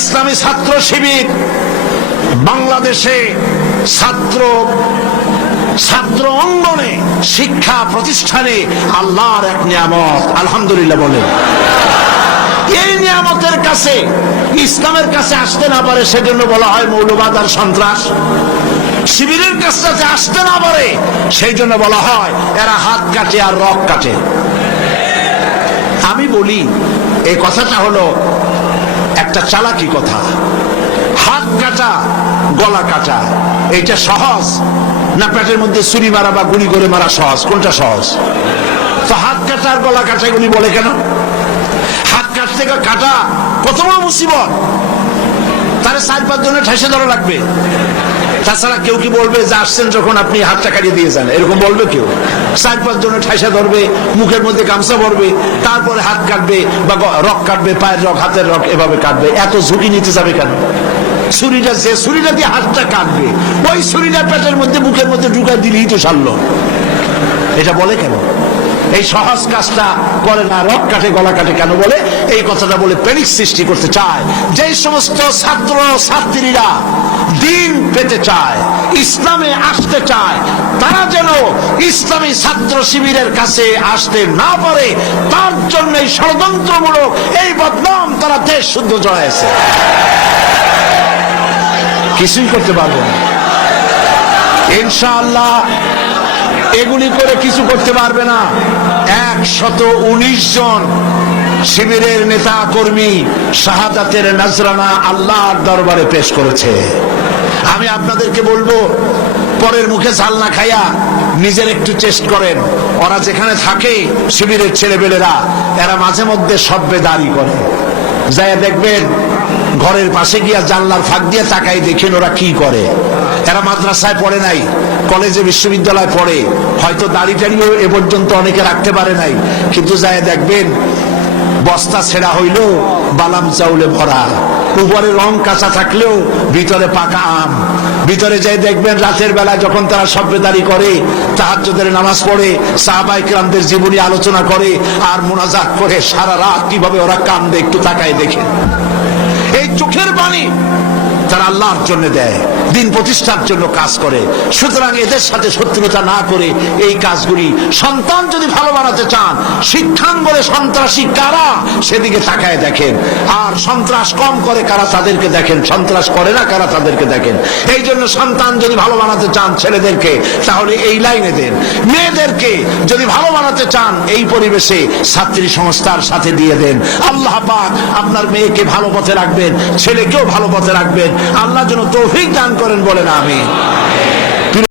ইসলামী ছাত্র শিবির বাংলাদেশে ছাত্র ছাত্র অঙ্গনে শিক্ষা প্রতিষ্ঠানে আল্লাহর এক নিয়ামত আলহামদুলিল্লাহ বলে এই নিয়ামতের কাছে ইসলামের কাছে আসতে না পারে সেজন্য বলা হয় মৌলবাদ আর সন্ত্রাস শিবিরের কাছে আসতে না পারে সেই জন্য বলা হয় এরা হাত কাটে আর রক কাটে আমি বলি এই কথাটা হলো একটা চালাকি কথা হাত কাটা গলা কাটা এটা সহজ না পেটের মধ্যে ছুরি মারা বা গুলি করে মারা সহজ কোনটা সহজ তো হাত কাটা আর গলা কাটা এগুলি বলে কেন হাত কাটতে কাটা কত বড় মুসিবত তারা চার পাঁচ জনের ঠেসে ধরা লাগবে তাছাড়া কেউ কি বলবে যে আসছেন যখন আপনি হাতটা কাটিয়ে দিয়ে যান এরকম বলবে কেউ চার পাঁচ জনের ঠাইসা ধরবে মুখের মধ্যে গামছা ভরবে তারপরে হাত কাটবে বা রক কাটবে পায়ের রক হাতের রক এভাবে কাটবে এত ঝুঁকি নিতে যাবে কেন ছুরিটা যে ছুরিটা দিয়ে হাতটা কাটবে ওই ছুরিটা পেটের মধ্যে মুখের মধ্যে ঢুকা দিলেই তো সারল এটা বলে কেন এই সহজ কাজটা করে না রক কাটে গলা কাটে কেন বলে এই কথাটা বলে প্যানিক সৃষ্টি করতে চায় যে সমস্ত ছাত্র ছাত্রীরা দিন পেতে চায় ইসলামে আসতে চায় তারা যেন ইসলামী ছাত্র শিবিরের কাছে আসতে না পারে তার জন্য এই ষড়যন্ত্রমূলক এই বদনাম তারা দেশ শুদ্ধ জড়াইছে কিছুই করতে পারবো না ইনশাআল্লাহ এগুলি করে কিছু করতে পারবে না একশত উনিশ জন শিবিরের নেতা কর্মী শাহাদাতের নাজরানা আল্লাহর দরবারে পেশ করেছে আমি আপনাদেরকে বলবো পরের মুখে চাল না খাইয়া নিজের একটু চেষ্ট করেন ওরা যেখানে থাকে শিবিরের ছেলেবেলেরা এরা মাঝে মধ্যে সব্যে দাঁড়ি করে যায় দেখবেন ঘরের পাশে গিয়া জানলার ফাঁক দিয়ে তাকাই দেখেন ওরা কি করে এরা মাদ্রাসায় পড়ে নাই কলেজে বিশ্ববিদ্যালয় পড়ে হয়তো দাড়ি টাড়িও এ পর্যন্ত অনেকে রাখতে পারে নাই কিন্তু যায় দেখবেন বস্তা ছেঁড়া হইল বালাম চাউলে ভরা উপরে রং কাঁচা থাকলেও ভিতরে পাকা আম ভিতরে যাই দেখবেন রাতের বেলা যখন তারা সভ্যদারি করে তাহাজ্যদের নামাজ পড়ে সাহাবাই ক্রান্তের জীবনী আলোচনা করে আর মোনাজাত করে সারা রাত কিভাবে ওরা কান্দে একটু তাকায় দেখে এই চোখের পানি তারা আল্লাহর জন্য দেয় দিন প্রতিষ্ঠার জন্য কাজ করে সুতরাং এদের সাথে শত্রুতা না করে এই কাজগুলি সন্তান যদি ভালো বানাতে চান শিক্ষাঙ্গলে সন্ত্রাসী কারা সেদিকে তাকায় দেখেন আর সন্ত্রাস কম করে কারা তাদেরকে দেখেন সন্ত্রাস করে না কারা তাদেরকে দেখেন এই জন্য সন্তান যদি ভালো বানাতে চান ছেলেদেরকে তাহলে এই লাইনে দেন মেয়েদেরকে যদি ভালো বানাতে চান এই পরিবেশে ছাত্রী সংস্থার সাথে দিয়ে দেন আল্লাহ পাক আপনার মেয়েকে ভালো পথে রাখবেন ছেলেকেও ভালো পথে রাখবেন আল্লাহ যেন তৌফিক দান করেন বলেন আমি